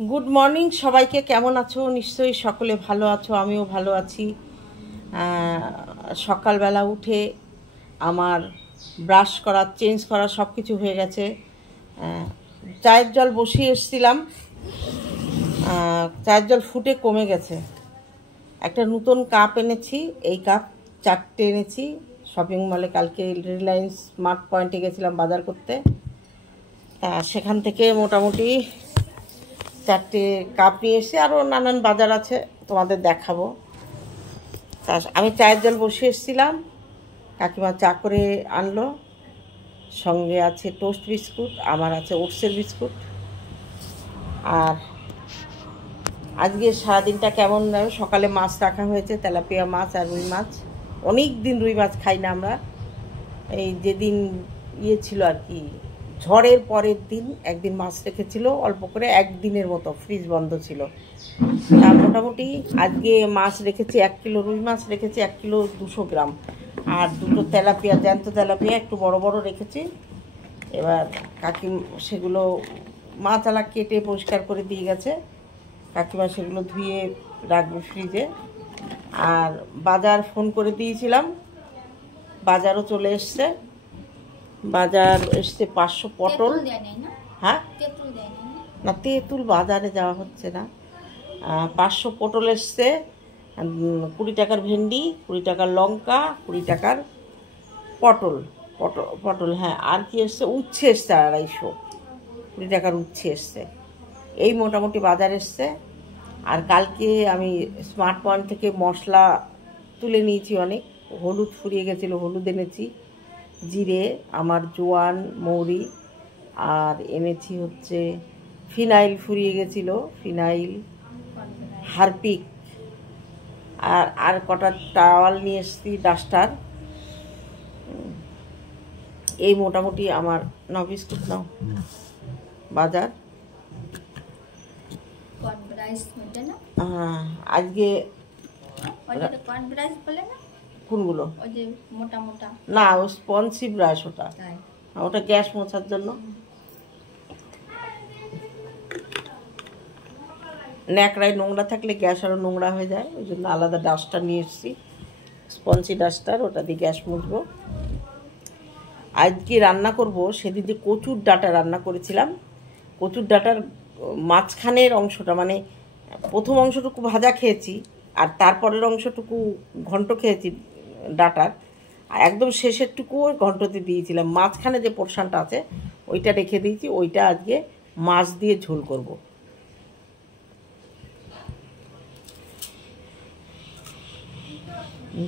Good morning সবাইকে। কেমন আছো? নিশ্চয়ই সকলে ভালো আছো, আমিও ভালো আছি। সকালবেলা উঠে আমার ব্রাশ করা, চেঞ্জ করা সব কিছু হয়ে গেছে। চায়ের জল বসিয়ে এসেছিলাম, চায়ের জল ফুটে কমে গেছে। একটা নতুন কাপ এনেছি, এই কাপ 4টে এনেছি শপিং মলে। কালকে রিলায়েন্স স্মার্ট পয়েন্টে গেছিলাম বাজার করতে, সেখান থেকে মোটামুটি 4টে কাপ নিয়ে এসে আরও নানান বাজার আছে, তোমাদের দেখাবো। তা আমি চায়ের জল বসিয়ে এসেছিলাম, কাকিমা চা করে আনলো, সঙ্গে আছে টোস্ট বিস্কুট, আমার আছে ওটসের বিস্কুট। আর আজকে সারাদিনটা কেমন যাবে? সকালে মাছ রাখা হয়েছে, তেলাপিয়া মাছ আর রুই মাছ। অনেক দিন রুই মাছ খাই না আমরা। এই যেদিন ছিল আর কি, ঝড়ের পরের দিন একদিন মাছ রেখেছিল অল্প করে, একদিনের মতো, ফ্রিজ বন্ধ ছিল। তা মোটামুটি আজকে মাছ রেখেছি 1 কিলো, রুই মাছ রেখেছি 1 কিলো 200 গ্রাম, আর 2টো তেলাপিয়া, জ্যান্ত তেলাপিয়া একটু বড় বড় রেখেছি। এবার কাকি সেগুলো মাছালা কেটে পরিষ্কার করে দিয়ে গেছে, কাকিমা সেগুলো ধুয়ে রাখবে ফ্রিজে। আর বাজার ফোন করে দিয়েছিলাম, বাজারও চলে এসছে। বাজার এসছে 500 পটল। হ্যাঁ না, তেঁতুল বাজারে যাওয়া হচ্ছে না। 500 পটল এসছে, 20 টাকার ভেন্ডি, 20 টাকার লঙ্কা, 20 টাকার পটল। পটল হ্যাঁ। আর কি এসছে? উচ্ছে এসছে 250, 20 টাকার উচ্ছে এসছে। এই মোটামুটি বাজার এসছে। আর কালকে আমি স্মার্ট পয়েন্ট থেকে মশলা তুলে নিয়েছি অনেক। হলুদ ফুরিয়ে গেছিলো, হলুদ এনেছি, জিরে, আমার জোয়ান, মৌরি, আর এনেছি হচ্ছে ফিনাইল ফুরিয়ে গেছিলো, ফিনাইল, হারপিক, আর কটা টাওয়াল নিয়ে এসেছি, ডাস্টার। এই মোটামুটি আমার বিস্কুট নাও বাজার। আজকে কোনগুলো? না, ও স্পঞ্জি ব্রাশ, ওটা গ্যাস মোছার জন্য। ন্যাকড়ায় নোংরা থাকলে গ্যাস আরও নোংরা হয়ে যায়, ওই জন্য আলাদা ডাস্টার নিয়ে এসেছি, স্পঞ্জি ডাস্টার, ওটা দিয়ে গ্যাস মুছবো। আজকে রান্না করব, সেদিন যে কচুর ডাঁটা রান্না করেছিলাম, কচুর ডাঁটার মাঝখানের অংশটা, মানে প্রথম অংশটুকু ভাজা খেয়েছি, আর তারপরের অংশটুকু ঘন্ট খেয়েছি ডাঁটার, আর একদম শেষেরটুকু ওই ঘন্টতে দিয়েছিলাম। মাঝখানে যে পোর্শনটা আছে ওইটা রেখে দিয়েছি, ওইটা আজকে মাছ দিয়ে ঝোল করব।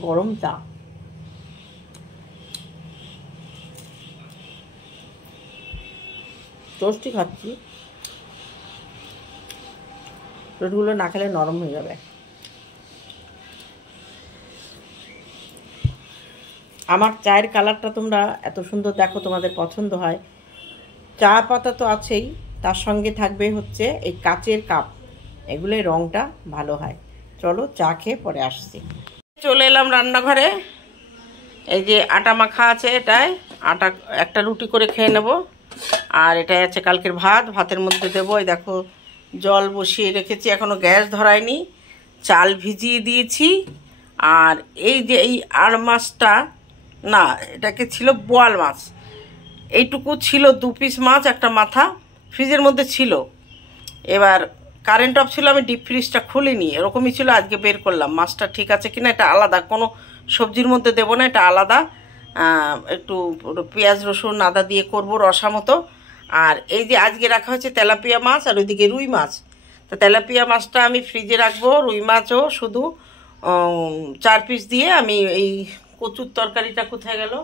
গরম চা, টোস্টই খাচ্ছি, টোস্টগুলো না খেলে নরম হয়ে যাবে। আমার চায়ের কালারটা তোমরা এত সুন্দর দেখো, তোমাদের পছন্দ হয়। চা পাতা তো আছেই, তার সঙ্গে থাকবে হচ্ছে এই কাচের কাপ, এগুলোর রঙটা ভালো হয়। চলো চা খেয়ে পরে আসছি। চলে এলাম রান্নাঘরে। এই যে আটা মাখা আছে, এটায় আটা একটা রুটি করে খেয়ে নেব। আর এটাই আছে কালকের ভাত, ভাতের মধ্যে দেবো। এই দেখো জল বসিয়ে রেখেছি, এখনও গ্যাস ধরায়নি, চাল ভিজিয়ে দিয়েছি। আর এই যে এই আর মাছটা, না এটাকে ছিল বোয়াল মাছ, এইটুকু ছিল 2 পিস মাছ, একটা মাথা ফ্রিজের মধ্যে ছিল। এবার কারেন্ট অফ ছিল, আমি ডিপ ফ্রিজটা খুলিনি, এরকমই ছিল। আজকে বের করলাম মাছটা ঠিক আছে কিনা। এটা আলাদা, কোনো সবজির মধ্যে দেবো না, এটা আলাদা, একটু পেঁয়াজ রসুন আদা দিয়ে করবো রসা মতো। আর এই যে আজকে রাখা হয়েছে তেলাপিয়া মাছ, আর ওইদিকে রুই মাছ। তো তেলাপিয়া মাছটা আমি ফ্রিজে রাখবো, রুই মাছও শুধু 4 পিস দিয়ে। আমি এই কচুর তরকারিটা কোথায় গেল,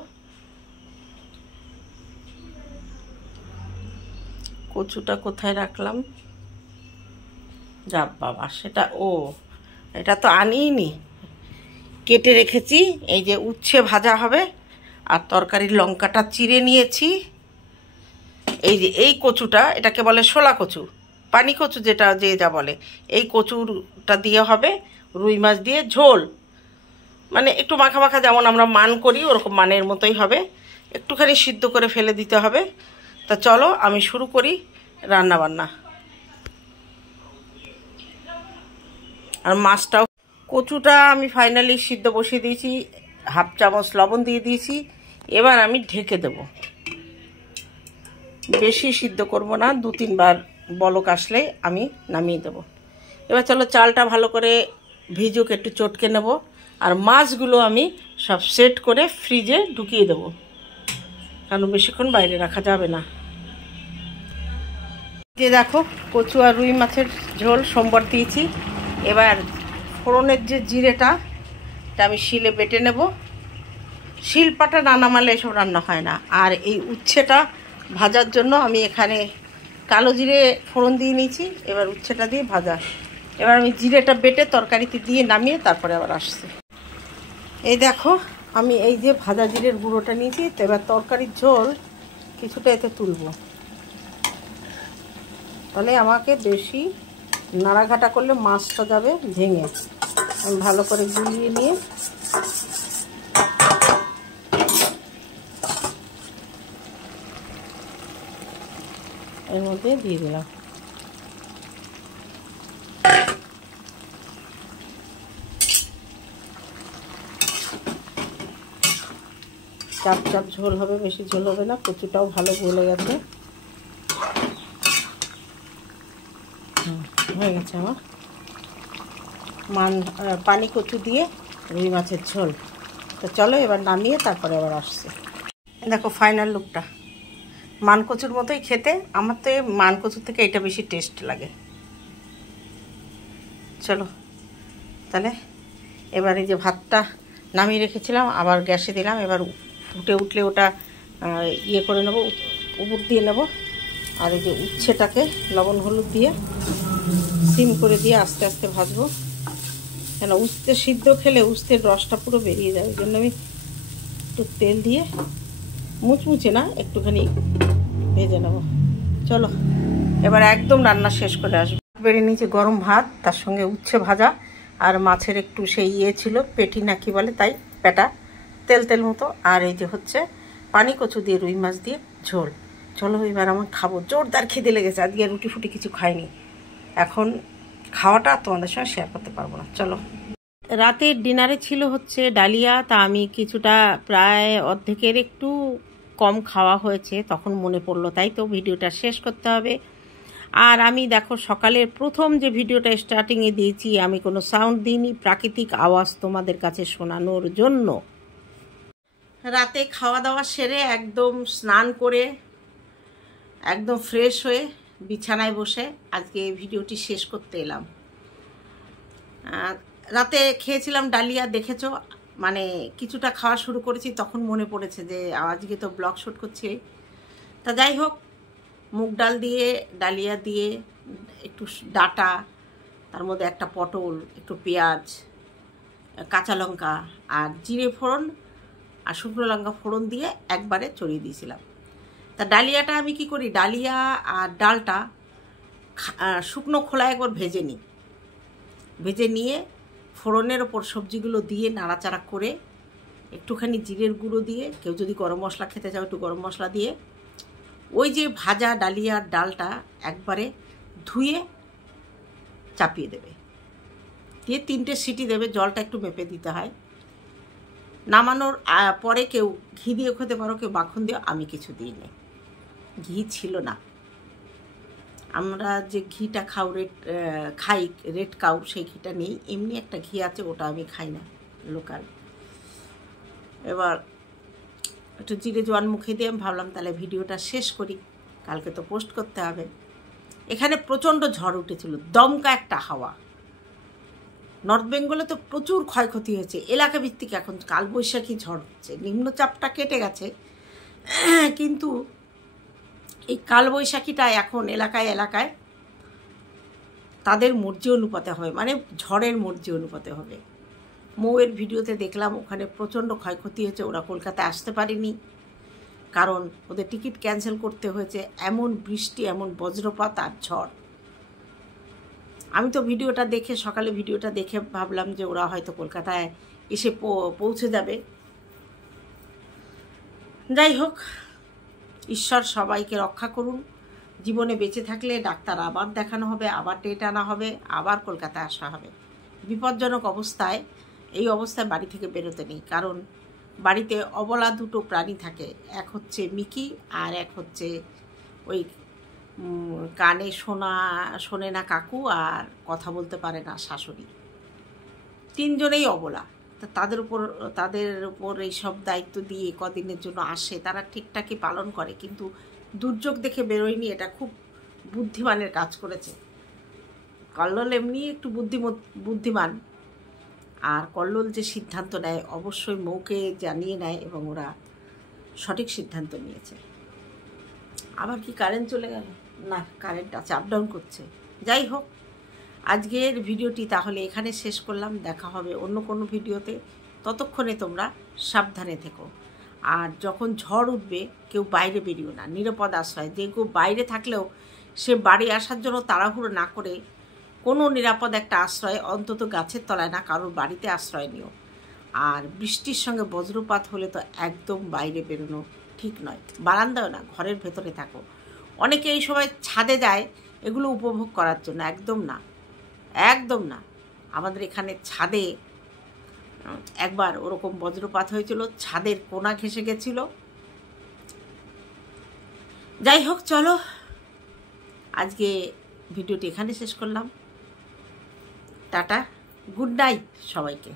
কচুটা কোথায় রাখলাম, যা বাবা, সেটা এটা তো আনিনি, কেটে রেখেছি। এই যে উচ্ছে ভাজা হবে, আর তরকারির লঙ্কাটা চিড়ে নিয়েছি। এই যে এই কচুটা, এটাকে বলে শোলা কচু, পানি কচু যেটা যে যা বলে, এই কচুটা দিয়ে হবে রুই মাছ দিয়ে ঝোল, মানে একটু মাখা মাখা, যেমন আমরা মান করি ওরকম মানের মতোই হবে, একটুখানি সিদ্ধ করে ফেলে দিতে হবে। তা চলো আমি শুরু করি রান্না বান্না। আর মাছটাও, কচুটা আমি ফাইনালি সিদ্ধ বসিয়ে দিয়েছি, হাফ চামচ লবণ দিয়ে দিয়েছি। এবার আমি ঢেকে দেব, বেশি সিদ্ধ করব না, 2-3 বার বলক আসলে আমি নামিয়ে দেব। এবার চলো চালটা ভালো করে ভিজুক, একটু চটকে নেব। আর মাছগুলো আমি সব সেট করে ফ্রিজে ঢুকিয়ে দেবো, কারণ বেশিক্ষণ বাইরে রাখা যাবে না। যে দেখো কচু আর রুই মাছের ঝোল সোমবার দিয়েছি। এবার ফোড়নের যে জিরেটা, এটা আমি শিলে বেটে নেব। শিলপাটা না নামালে এসব রান্না হয় না। আর এই উচ্ছেটা ভাজার জন্য আমি এখানে কালো জিরে ফোড়ন দিয়ে নিয়েছি, এবার উচ্ছেটা দিয়ে ভাজা। এবার আমি জিরেটা বেটে তরকারিতে দিয়ে নামিয়ে তারপরে আবার আসছি। এই দেখো আমি এই যে ভাজা জিরের গুঁড়োটা নিয়েছি, তো এবার তরকারির ঝোল কিছুটা এতে তুলবো, তাহলে আমাকে বেশি নাড়াঘাটা করলে মাছটা যাবে ভেঙে। আমি ভালো করে গুলিয়ে নিয়ে এর মধ্যে দিয়ে দিলাম। চাপ চাপ ঝোল হবে, বেশি ঝোল হবে না। কচুটাও ভালো গলে গেছে, হয়ে গেছে আমার পানি কচু দিয়ে রুই মাছের ঝোল। তো চলো এবার নামিয়ে তারপরে আবার আসছে। দেখো ফাইনাল লুকটা, মানকচুর মতোই খেতে। আমার তো মানকচুর থেকে এটা বেশি টেস্ট লাগে। চলো তাহলে এবার এই যে ভাতটা নামিয়ে রেখেছিলাম আবার গ্যাসে দিলাম। এবার ফুটে উঠলে ওটা ইয়ে করে নেবো, উপর দিয়ে নেব। আর এই যে উচ্ছেটাকে লবণ হলুদ দিয়ে সিম করে দিয়ে আস্তে আস্তে ভাজবো, কেন উস্তে সিদ্ধ খেলে উস্তের রসটা পুরো বেরিয়ে যায়। ওই জন্য আমি একটু তেল দিয়ে মুচমুচে না একটুখানি ভেজে নেব। চলো এবার একদম রান্না শেষ করে আসবো। বেরিয়ে নিয়েছি গরম ভাত, তার সঙ্গে উচ্ছে ভাজা আর মাছের একটু সেই ইয়ে ছিল, পেটি না কি বলে, তাই পেটা তেল তেল মতো। আর এই যে হচ্ছে পানি কচু দিয়ে রুই মাছ দিয়ে ঝোল। চলো এবার আমার খাবো, জোরদার খিদে লেগেছে। আজকে রুটি ফুটি কিছু খাইনি, এখন খাওয়াটা তোমাদের সঙ্গে শেয়ার করতে পারবো না। চলো রাতের ডিনারে ছিল হচ্ছে ডালিয়া, তা আমি কিছুটা প্রায় অর্ধেকের একটু কম খাওয়া হয়েছে, তখন মনে পড়লো, তাই তো ভিডিওটা শেষ করতে হবে। আর আমি দেখো সকালের প্রথম যে ভিডিওটা স্টার্টিংয়ে দিয়েছি, আমি কোনো সাউন্ড দিইনি, প্রাকৃতিক আওয়াজ তোমাদের কাছে শোনানোর জন্য। রাতে খাওয়া দাওয়া সেরে একদম স্নান করে একদম ফ্রেশ হয়ে বিছানায় বসে আজকে ভিডিওটি শেষ করতে এলাম। রাতে খেয়েছিলাম ডালিয়া, দেখেছো, মানে কিছুটা খাওয়া শুরু করেছি, তখন মনে পড়েছে যে আজকে তো ব্লগ শ্যুট করছি। তা যাই হোক, মুগ ডাল দিয়ে ডালিয়া দিয়ে একটু ডাটা, তার মধ্যে একটা পটল, একটু পেঁয়াজ, কাঁচা লঙ্কা আর জিরে ফোড়ন আর শুকনো লঙ্কা ফোড়ন দিয়ে একবারে চড়িয়ে দিয়েছিলাম। তা ডালিয়াটা আমি কি করি, ডালিয়া আর ডালটা শুকনো খোলায় একবার ভেজে নিই, ভেজে নিয়ে ফোড়নের ওপর সবজিগুলো দিয়ে নাড়াচাড়া করে একটুখানি জিরের গুঁড়ো দিয়ে, কেউ যদি গরম মশলা খেতে চাও একটু গরম মশলা দিয়ে ওই যে ভাজা ডালিয়ার ডালটা একবারে ধুয়ে চাপিয়ে দেবে, দিয়ে 3টে সিটি দেবে। জলটা একটু মেপে দিতে হয়। নামানোর পরে কেউ ঘি দিয়ে খেতে পারো, কেউ মাখন দিয়ে, আমি কিছু দিইনি, ঘি ছিল না। আমরা যে ঘিটা খাই রেড কাউ, সেই ঘিটা নেই, এমনি একটা ঘি আছে, ওটা আমি খাই না, লোকাল। এবার একটু জিরে জোয়ান মুখে দিয়ে আমি ভাবলাম তাহলে ভিডিওটা শেষ করি, কালকে তো পোস্ট করতে হবে। এখানে প্রচণ্ড ঝড় উঠেছিল, দমকা একটা হাওয়া। নর্থ বেঙ্গলে তো প্রচুর ক্ষয়ক্ষতি হয়েছে, এলাকা ভিত্তিক এখন কালবৈশাখী ঝড় হচ্ছে। নিম্নচাপটা কেটে গেছে, কিন্তু এই কালবৈশাখীটা এখন এলাকায় এলাকায় তাদের মর্জি অনুপাতে হবে, মানে ঝড়ের মর্জি অনুপাতে হবে। মৌয়ের ভিডিওতে দেখলাম ওখানে প্রচণ্ড ক্ষয়ক্ষতি হয়েছে, ওরা কলকাতায় আসতে পারেনি, কারণ ওদের টিকিট ক্যান্সেল করতে হয়েছে। এমন বৃষ্টি, এমন বজ্রপাত আর ঝড়। আমি তো ভিডিওটা দেখে, সকালে ভিডিওটা দেখে ভাবলাম যে ওরা হয়তো কলকাতায় এসে পৌঁছে যাবে। যাই হোক, ঈশ্বর সবাইকে রক্ষা করুন। জীবনে বেঁচে থাকলে ডাক্তার আবার দেখানো হবে, আবার ডেট আনা হবে, আবার কলকাতায় আসা হবে। বিপজ্জনক অবস্থায়, এই অবস্থায় বাড়ি থেকে বেরোতে নেই। কারণ বাড়িতে অবলা দুটো প্রাণী থাকে, এক হচ্ছে মিকি আর এক হচ্ছে ওই কানে শোনে না কাকু আর কথা বলতে পারে না শাশুড়ি। তিনজনেই অবলা। তাদের উপর এইসব দায়িত্ব দিয়ে কদিনের জন্য আসে, তারা ঠিকঠাকই পালন করে, কিন্তু দুর্যোগ দেখে বেরোয়নি। এটা খুব বুদ্ধিমানের কাজ করেছে। কল্লোল এমনি একটু বুদ্ধিমান, আর কল্লোল যে সিদ্ধান্ত নেয় অবশ্যই মৌকে জানিয়ে নেয় এবং ওরা সঠিক সিদ্ধান্ত নিয়েছে। আবার কি কারেন্ট চলে গেল? না, কারেন্ট আছে, আপ ডাউন করছে। যাই হোক, আজকের ভিডিওটি তাহলে এখানে শেষ করলাম। দেখা হবে অন্য কোনো ভিডিওতে। ততক্ষণে তোমরা সাবধানে থেকো। আর যখন ঝড় উঠবে কেউ বাইরে বেরিও না, নিরাপদ আশ্রয়। যে কেউ বাইরে থাকলেও সে বাড়ি আসার জন্য তাড়াহুড়ো না করে কোনো নিরাপদ একটা আশ্রয়, অন্তত গাছের তলায় না, কারোর বাড়িতে আশ্রয় নিও। আর বৃষ্টির সঙ্গে বজ্রপাত হলে তো একদম বাইরে বেরোনো ঠিক নয়। বারান্দায় না, ঘরের ভেতরে থাকো। অনেকে এই সময় ছাদে যায় এগুলো উপভোগ করার জন্য, একদম না, একদম না। আমাদের এখানে ছাদে একবার ওরকম বজ্রপাত হয়েছিল, ছাদের কোনা ঘেঁষে গেছিল। যাই হোক, চলো আজকে ভিডিওটি এখানে শেষ করলাম। টাটা, গুড নাইট সবাইকে।